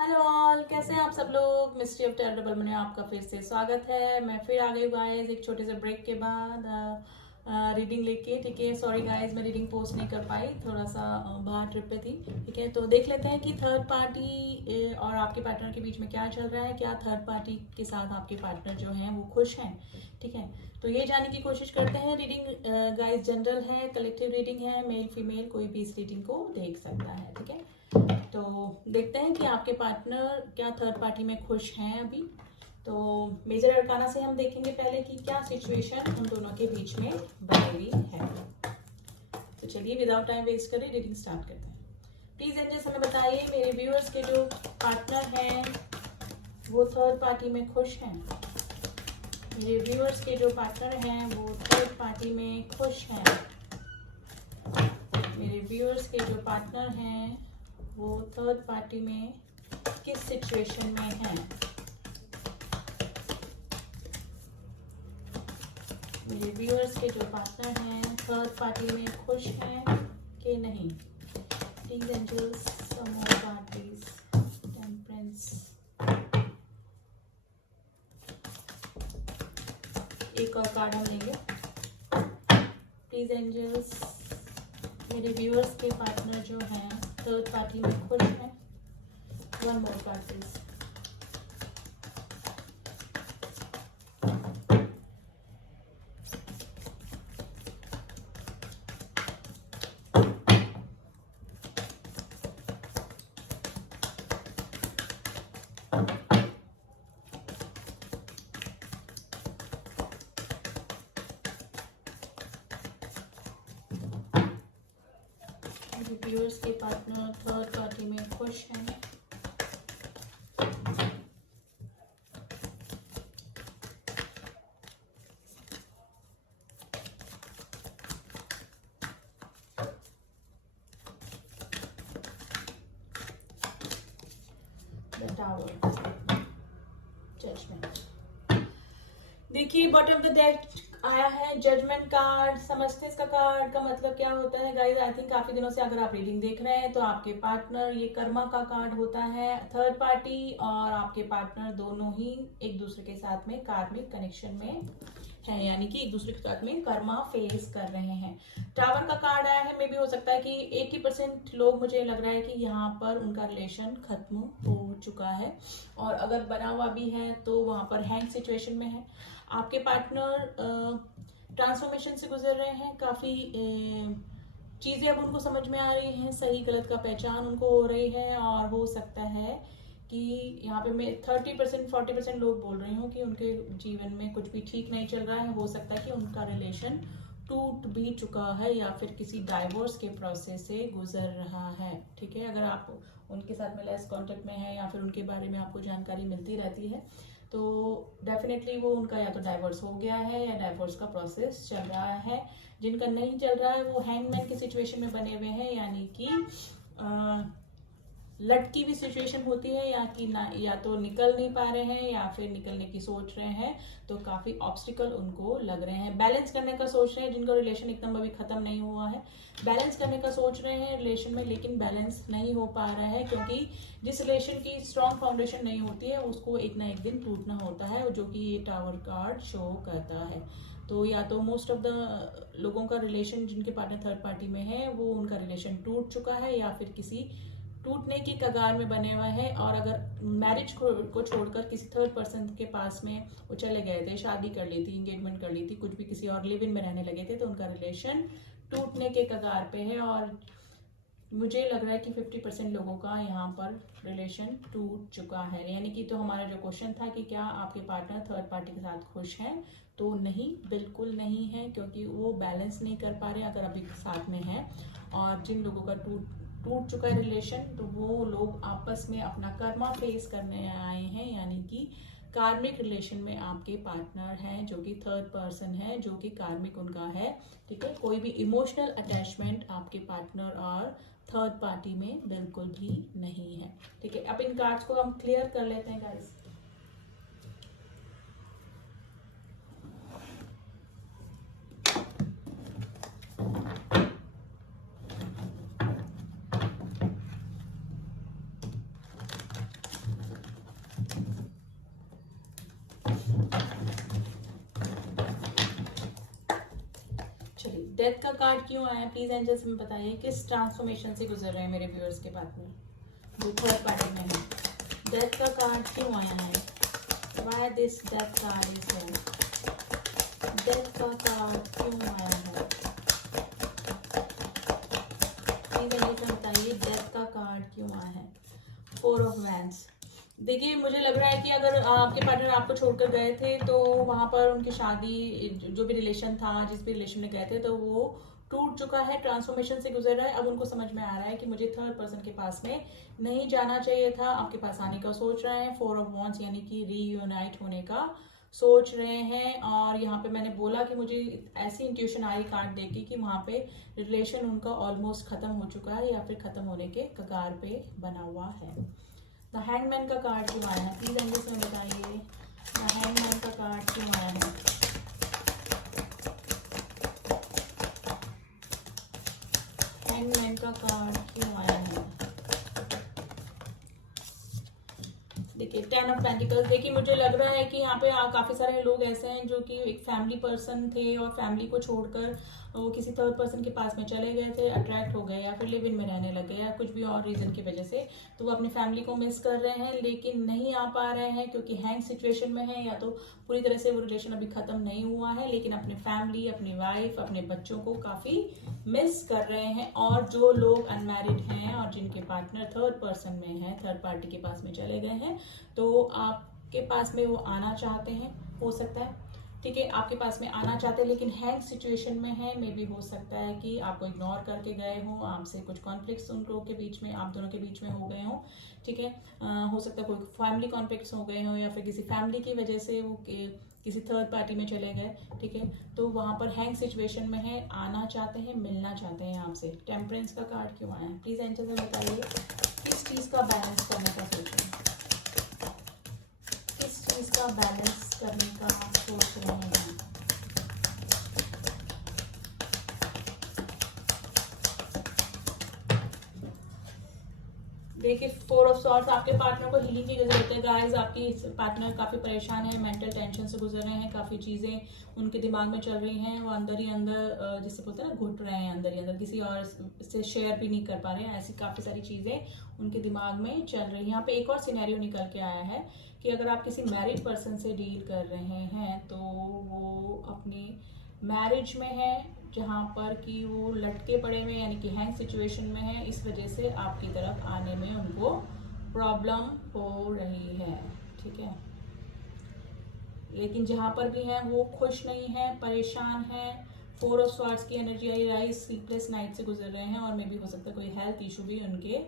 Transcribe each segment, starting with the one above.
Hello all, कैसे हैं आप सब लोग। मिस्ट्री ऑफ टेरर डबल में आपका फिर से स्वागत है। मैं फिर आ गई गाइस एक छोटे से ब्रेक के बाद रीडिंग लेके। ठीक है, सॉरी गाइस मैं रीडिंग पोस्ट नहीं कर पाई, थोड़ा सा बाहर ट्रिप पे थी। ठीक है, तो देख लेते हैं कि थर्ड पार्टी और आपके पार्टनर के बीच में क्या चल रहा है। क्या थर्ड पार्टी के साथ आपके पार्टनर जो हैं वो खुश हैं। ठीक है, तो ये जानने की कोशिश करते हैं। रीडिंग गाइस जनरल है, कलेक्टिव रीडिंग है, मेल फीमेल कोई भी इस रीडिंग को देख सकता है। ठीक है, तो देखते हैं कि आपके पार्टनर क्या थर्ड पार्टी में खुश हैं अभी। तो मेजर अरकाना से हम देखेंगे पहले कि क्या सिचुएशन उन दोनों के बीच में बन रही है। तो चलिए विदाउट टाइम वेस्ट करें रीडिंग स्टार्ट करते हैं। प्लीज एंजल्स हमें बताइए मेरे व्यूअर्स के जो पार्टनर हैं वो थर्ड पार्टी में खुश हैं। मेरे व्यूअर्स के जो पार्टनर हैं वो थर्ड पार्टी में खुश हैं। मेरे व्यूअर्स के जो पार्टनर हैं वो थर्ड पार्टी में किस सिचुएशन में है। मेरे व्यूअर्स के जो पार्टनर हैं थर्ड पार्टी में खुश हैं कि नहीं। Please angels some more card please. Temperance, एक और कार्ड हम लेंगे। प्लीज एंजल्स मेरे व्यूअर्स के पार्टनर जो हैं थर्ड पार्टी में खुश हैं। One more card please. Viewers के पार्टनर थर्ड पार्टी में खुश हैं। The tower, judgement. देखिए बॉटम ऑफ द डेक आया है जजमेंट कार्ड। समझते हैं इसका कार्ड का मतलब क्या होता है गाइस। आई थिंक काफी दिनों से अगर आप रीडिंग देख रहे हैं तो आपके पार्टनर, ये कर्मा का कार्ड होता है। थर्ड पार्टी और आपके पार्टनर दोनों ही एक दूसरे के साथ में कार्मिक कनेक्शन में है, यानी कि एक दूसरे के साथ में कर्मा फेस कर रहे हैं। टावर का कार्ड आया है। मे भी हो सकता है कि 80% लोग, मुझे लग रहा है कि यहाँ पर उनका रिलेशन खत्म हो चुका है, और अगर बना हुआ भी है तो वहां पर हैंग सिचुएशन में है। आपके पार्टनर ट्रांसफॉर्मेशन से गुजर रहे हैं। काफी चीजें अब उनको समझ में आ रही हैं, सही गलत का पहचान उनको हो रही है। और हो सकता है कि यहाँ पे मैं 30% 40% लोग बोल रही हूँ कि उनके जीवन में कुछ भी ठीक नहीं चल रहा है। हो सकता है कि उनका रिलेशन टूट भी चुका है या फिर किसी डाइवोर्स के प्रोसेस से गुजर रहा है। ठीक है, अगर आप उनके साथ में लेस कांटेक्ट में है या फिर उनके बारे में आपको जानकारी मिलती रहती है तो डेफिनेटली वो उनका या तो डाइवोर्स हो गया है या डाइवोर्स का प्रोसेस चल रहा है। जिनका नहीं चल रहा है वो हैंगमैन की सिचुएशन में बने हुए हैं, यानी कि लटकी हुई सिचुएशन होती है, या कि ना, या तो निकल नहीं पा रहे हैं या फिर निकलने की सोच रहे हैं तो काफी ऑब्स्टिकल उनको लग रहे हैं। बैलेंस करने का सोच रहे हैं, जिनका रिलेशन एकदम अभी खत्म नहीं हुआ है, बैलेंस करने का सोच रहे हैं रिलेशन में, लेकिन बैलेंस नहीं हो पा रहा है क्योंकि जिस रिलेशन की स्ट्रॉन्ग फाउंडेशन नहीं होती है उसको एक ना एक दिन टूटना होता है, जो कि ये टावर कार्ड शो करता है। तो या तो मोस्ट ऑफ द लोगों का रिलेशन, जिनके पार्टनर थर्ड पार्टी में है, वो उनका रिलेशन टूट चुका है या फिर किसी टूटने की कगार में बने हुए हैं। और अगर मैरिज को छोड़कर किसी थर्ड पर्सन के पास में वो चले गए थे, शादी कर ली थी, एंगेजमेंट कर ली थी, कुछ भी किसी और लिव इन में रहने लगे थे, तो उनका रिलेशन टूटने के कगार पे है। और मुझे लग रहा है कि 50% लोगों का यहाँ पर रिलेशन टूट चुका है। यानी कि तो हमारा जो क्वेश्चन था कि क्या आपके पार्टनर थर्ड पार्टी के साथ खुश हैं, तो नहीं, बिल्कुल नहीं है, क्योंकि वो बैलेंस नहीं कर पा रहे अगर अभी साथ में है। और जिन लोगों का टूट चुका है रिलेशन, तो वो लोग आपस में अपना कर्मा फेस करने आए हैं, यानी कि कार्मिक रिलेशन में आपके पार्टनर हैं जो कि थर्ड पर्सन है, जो कि कार्मिक उनका है। ठीक है, कोई भी इमोशनल अटैचमेंट आपके पार्टनर और थर्ड पार्टी में बिल्कुल भी नहीं है। ठीक है, अब इन कार्ड्स को हम क्लियर कर लेते हैं गाइस। डेथ का कार्ड क्यों आया, प्लीज एंजल्स में बताइए किस ट्रांसफॉर्मेशन से गुजर रहे हैं मेरे व्यूअर्स के पार्टनर जो थर्ड पार्टी में है। डेथ का कार्ड क्यों आया है, why this death card is here, death का कार्ड क्यों आया है, प्लीज एंजल्स में बताइए डेथ का कार्ड क्यों आया है। 4 ऑफ वैंड्स। देखिए मुझे लग रहा है कि अगर आपके पार्टनर आपको छोड़कर गए थे तो वहां पर उनकी शादी, जो भी रिलेशन था, जिस भी रिलेशन में गए थे, तो वो टूट चुका है, ट्रांसफॉर्मेशन से गुजर रहा है। अब उनको समझ में आ रहा है कि मुझे थर्ड पर्सन के पास में नहीं जाना चाहिए था, आपके पास आने का सोच रहे हैं। 4 ऑफ वॉन्ड्स यानी कि रीयूनाइट होने का सोच रहे हैं। और यहाँ पे मैंने बोला कि मुझे ऐसी इंट्यूशन आई कार्ड देखी कि वहां पे रिलेशन उनका ऑलमोस्ट खत्म हो चुका है या फिर खत्म होने के कगार पे बना हुआ है। द हैंगमैन का कार्ड क्यों आया है, प्लीज एंजल्स में बताइए द हैंगमैन का कार्ड क्यों आया है। हैंगमैन का कार्ड क्यों आया है। देखिए 10 ऑफ पेंटिकल्स। देखिए मुझे लग रहा है कि यहाँ पे काफी सारे लोग ऐसे हैं जो कि एक फैमिली पर्सन थे और फैमिली को छोड़कर वो किसी थर्ड पर्सन के पास में चले गए थे, अट्रैक्ट हो गए या फिर लिव इन में रहने लग गए या कुछ भी और रीजन की वजह से, तो वो अपनी फैमिली को मिस कर रहे हैं लेकिन नहीं आ पा रहे हैं क्योंकि हैंग सिचुएशन में है, या तो पूरी तरह से वो रिलेशन अभी खत्म नहीं हुआ है लेकिन अपने फैमिली, अपनी वाइफ, अपने बच्चों को काफी मिस कर रहे हैं। और जो लोग अनमैरिड हैं और जिनके पार्टनर थर्ड पर्सन में है, थर्ड पार्टी के पास में चले गए हैं, तो आपके पास में वो आना चाहते हैं, हो सकता है, ठीक है, आपके पास में आना चाहते हैं लेकिन हैंग सिचुएशन में है। मे भी हो सकता है कि आपको इग्नोर करके गए हों, आपसे कुछ कॉन्फ्लिक्ट्स उन लोगों के बीच में, आप दोनों के बीच में हो गए हों, ठीक है। हो सकता है कोई फैमिली कॉन्फ्लिक्ट्स हो गए हों या फिर किसी फैमिली की वजह से वो किसी थर्ड पार्टी में चले गए, ठीक है। तो वहां पर हैंग सिचुएशन में है, आना चाहते हैं, मिलना चाहते हैं आपसे। टेम्परेंस का कार्ड क्यों आया है, प्लीज एंजल्स में बताइए किस चीज का बैलेंस करने का सोचें, किस चीज का बैलेंस करने का सोच रहे हैं। देखिए 4 ऑफ सॉर्ड्स, आपके पार्टनर को हीलिंग की जरूरत है गाइस। आपकी पार्टनर काफी परेशान है, मेंटल टेंशन से गुजर रहे हैं, काफी चीजें उनके दिमाग में चल रही हैं, वो अंदर ही अंदर जिससे बोलते हैं ना घुट रहे हैं, अंदर ही अंदर किसी और से शेयर भी नहीं कर पा रहे हैं। ऐसी काफी सारी चीजें उनके दिमाग में चल रही हैं। यहाँ पे एक और सिनेरियो निकल के आया है कि अगर आप किसी मैरिड पर्सन से डील कर रहे हैं तो वो अपनी मैरिज में है जहाँ पर कि वो लटके पड़े हुए यानी कि हैंग सिचुएशन में है, इस वजह से आपकी तरफ आने में उनको प्रॉब्लम हो रही है, ठीक है। लेकिन जहाँ पर भी है वो खुश नहीं है, परेशान है। 4 ऑफ स्वॉर्ड्स की एनर्जी आई, राइज स्लीपलेस नाइट से गुजर रहे हैं और मे भी हो सकता है कोई हेल्थ इशू भी उनके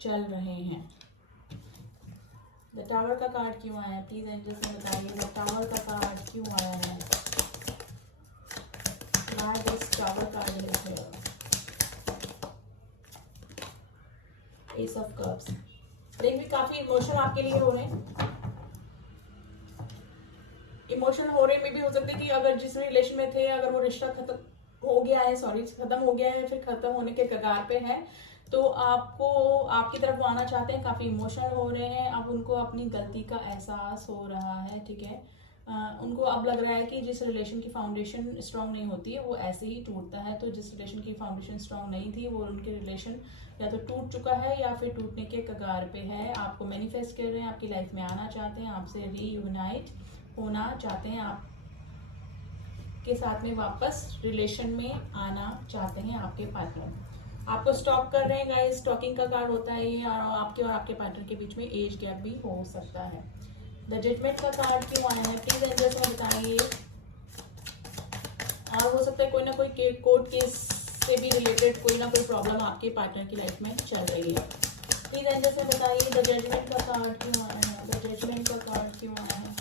चल रहे हैं। द टावर का कार्ड क्यों आया है, प्लीज एंजल्स में बताइए द टावर का कार्ड क्यों आया है। This tower card is here. Ace of Cups. देखिए काफी इमोशन आपके लिए हो रहे हैं, इमोशन हो रहे में भी हो सकते हैं कि अगर जिस रिलेशन में थे अगर वो रिश्ता खत्म हो गया है, खत्म हो गया है, फिर खत्म होने के कगार पे है, तो आपको आपकी तरफ वो आना चाहते हैं, काफी इमोशनल हो रहे हैं। अब उनको अपनी गलती का एहसास हो रहा है, ठीक है। उनको अब लग रहा है कि जिस रिलेशन की फाउंडेशन स्ट्रांग नहीं होती है वो ऐसे ही टूटता है, तो जिस रिलेशन की फाउंडेशन स्ट्रांग नहीं थी वो उनके रिलेशन या तो टूट चुका है या फिर टूटने के कगार पे है। आपको मैनिफेस्ट कर रहे हैं, आपकी लाइफ में आना चाहते हैं, आपसे रीयूनाइट होना चाहते हैं, आप के साथ में वापस रिलेशन में आना चाहते हैं आपके पार्टनर। आपको स्टॉक कर रहे हैं गाइस, स्टॉकिंग का कार्ड होता है ये, और आपके पार्टनर के बीच में एज गैप भी हो सकता है। द जजमेंट का कार्ड क्यों आया है, प्लीज एंजल्स में बताइए। और हो सकता है कोई ना कोई कोर्ट केस से भी रिलेटेड कोई ना कोई प्रॉब्लम आपके पार्टनर की लाइफ में चल रही है। प्लीज एंजल्स में बताइए द जजमेंट का कार्ड क्यों आया है, द जजमेंट का कार्ड क्यों आया है।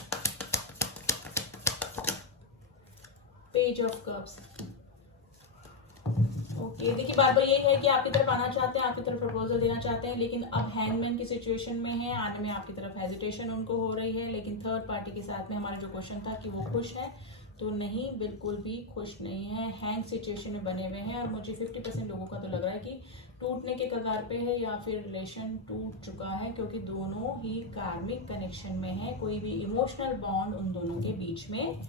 Page of cups. ओके, देखिए बात यही है कि आपकी तरफ आना चाहते हैं, आपकी तरफ प्रपोजल देना चाहते हैं, लेकिन अब हैंगमैन की सिचुएशन में है, आने में आपकी तरफ हेजिटेशन उनको हो रही है। लेकिन थर्ड पार्टी के साथ में हमारा जो क्वेश्चन था कि वो खुश है, तो नहीं, बिल्कुल भी खुश नहीं है, हैंग सिचुएशन में बने हुए हैं। और मुझे 50% लोगों का तो लग रहा है कि टूटने के कगार पे है या फिर रिलेशन टूट चुका है, क्योंकि दोनों ही कार्मिक कनेक्शन में है, कोई भी इमोशनल बॉन्ड उन दोनों के बीच में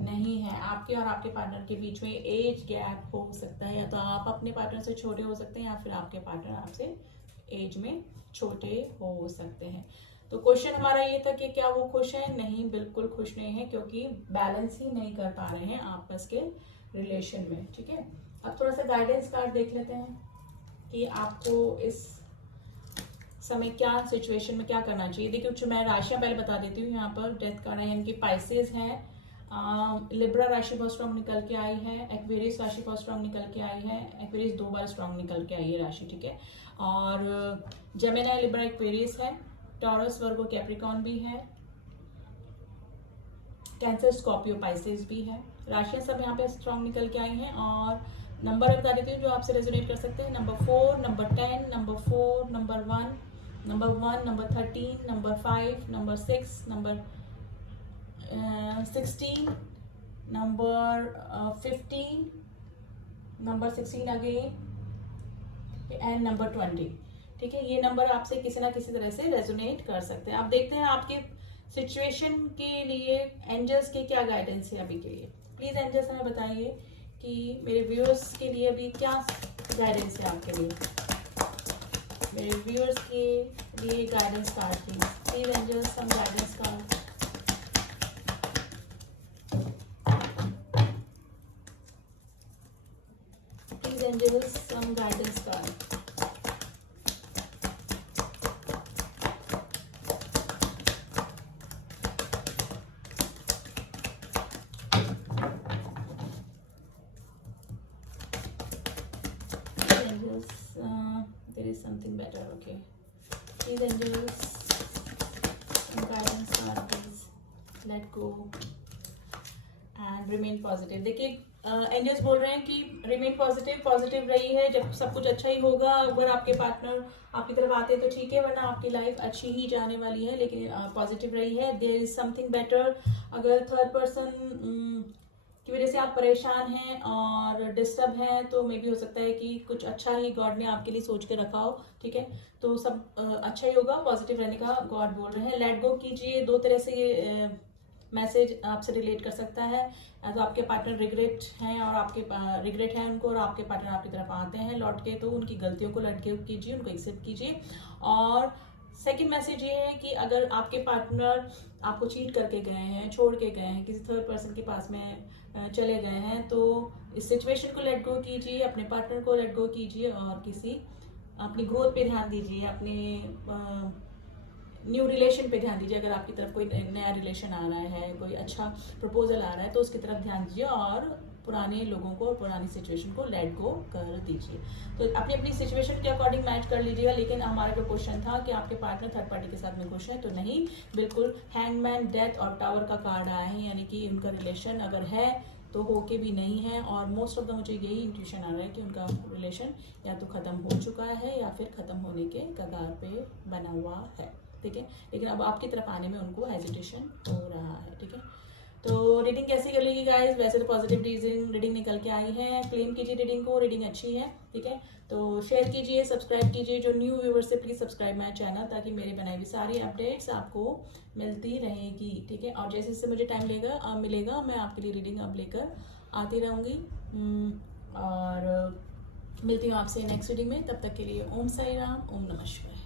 नहीं है। आपके और आपके पार्टनर के बीच में एज गैप हो सकता है, या तो आप अपने पार्टनर से छोटे हो सकते हैं या फिर आपके पार्टनर आपसे एज में छोटे हो सकते हैं। तो क्वेश्चन हमारा ये था कि क्या वो खुश हैं? नहीं, बिल्कुल खुश नहीं है, क्योंकि बैलेंस ही नहीं कर पा रहे हैं आपस के रिलेशन में। ठीक है, अब थोड़ा सा गाइडेंस कार्ड देख लेते हैं कि आपको इस समय क्या सिचुएशन में क्या करना चाहिए। देखिए, मैं राशियां पहले बता देती हूँ। यहाँ पर डेथ कार्ड है, यानी कि पाइसेस है, लिब्रा राशि बहुत स्ट्रांग निकल के आई है, एक्वेरियस राशि बहुत स्ट्रांग निकल के आई है, एक्वेरियस 2 बार स्ट्रांग निकल के आई है राशि। ठीक है, और जेमिनी, लिब्रा, एक्वेरियस है, टॉरस, वर्गो, कैप्रिकॉन भी है, कैंसर, स्कॉर्पियो, पाइसेस भी है। राशियां सब यहाँ पे स्ट्रांग निकल के आई हैं। और नंबर बता देती हूँ जो आपसे रेजोनेट कर सकते हैं। Number 4, number 10, number 4, number 1, number 13, number 5, number 6, number 16, number 15, number 16 again, and number 20। ठीक है, ये नंबर आपसे किसी ना किसी तरह से रेजोनेट कर सकते हैं। आप देखते हैं आपके सिचुएशन के लिए एंजल्स के क्या गाइडेंस है अभी के लिए। प्लीज एंजल्स हमें बताइए कि मेरे व्यूअर्स के लिए अभी क्या गाइडेंस है आपके लिए। मेरे व्यूअर्स के लिए guidance card please angels, some guidance card. Please angels, some guidance card. There is something better. Okay, please angels, some guidance card, please let go and remain positive. देखिए, एंजल्स बोल रहे हैं कि रिमेन पॉजिटिव रही है, जब सब कुछ अच्छा ही होगा। अगर आपके पार्टनर आपकी तरफ आते हैं तो ठीक है, वरना आपकी लाइफ अच्छी ही जाने वाली है, लेकिन पॉजिटिव रही है। There is something better. अगर थर्ड पर्सन की वजह से आप परेशान हैं और डिस्टर्ब हैं, तो मे भी हो सकता है कि कुछ अच्छा ही गॉड ने आपके लिए सोच के रखा हो। ठीक है, तो सब अच्छा ही होगा, पॉजिटिव रहने का गॉड बोल रहे हैं। लेट गो कीजिए। 2 तरह से ये मैसेज आपसे रिलेट कर सकता है। तो आपके पार्टनर रिग्रेट हैं और आपके रिग्रेट है उनको, और आपके पार्टनर आपकी तरफ आते हैं लौट के, तो उनकी गलतियों को लेट गो कीजिए, उनको एक्सेप्ट कीजिए। और सेकंड मैसेज ये है कि अगर आपके पार्टनर आपको चीट करके गए हैं, छोड़ के गए हैं, किसी थर्ड पर्सन के पास में चले गए हैं, तो इस सिचुएशन को लेट गो कीजिए, अपने पार्टनर को लेट गो कीजिए और किसी अपनी ग्रोथ पे ध्यान दीजिए, अपने न्यू रिलेशन पे ध्यान दीजिए। अगर आपकी तरफ कोई नया रिलेशन आ रहा है, कोई अच्छा प्रपोजल आ रहा है, तो उसकी तरफ ध्यान दीजिए और पुराने लोगों को, पुरानी सिचुएशन को लेट गो कर दीजिए। तो अपनी अपनी सिचुएशन के अकॉर्डिंग मैच कर लीजिएगा। लेकिन हमारा जो क्वेश्चन था कि आपके पार्टनर थर्ड पार्टी के साथ में खुश है, तो नहीं, बिल्कुल हैंगमैन, डेथ और टावर का कार्ड आया है, यानी कि उनका रिलेशन अगर है तो होके भी नहीं है। और मोस्ट ऑफ द मुझे यही इंट्यूशन आ रहा है कि उनका रिलेशन या तो खत्म हो चुका है या फिर खत्म होने के कगार पे बना हुआ है। ठीक है, लेकिन अब आपकी तरफ आने में उनको हेजिटेशन हो रहा है। ठीक है, तो रीडिंग कैसी कर लेगी गाइस? वैसे तो पॉजिटिव रीडिंग निकल के आई है। क्लेम कीजिए रीडिंग को, रीडिंग अच्छी है। ठीक है, तो शेयर कीजिए, सब्सक्राइब कीजिए। जो न्यू व्यूवर्स है प्लीज सब्सक्राइब माय चैनल, ताकि मेरी बनाई हुई सारी अपडेट्स आपको मिलती रहेगी। ठीक है, और जैसे जैसे मुझे टाइम मिलेगा मैं आपके लिए रीडिंग अब लेकर आती रहूँगी। और मिलती हूँ आपसे नेक्स्ट रीडिंग में। तब तक के लिए ओम साई राम, ओम नमः शिवाय।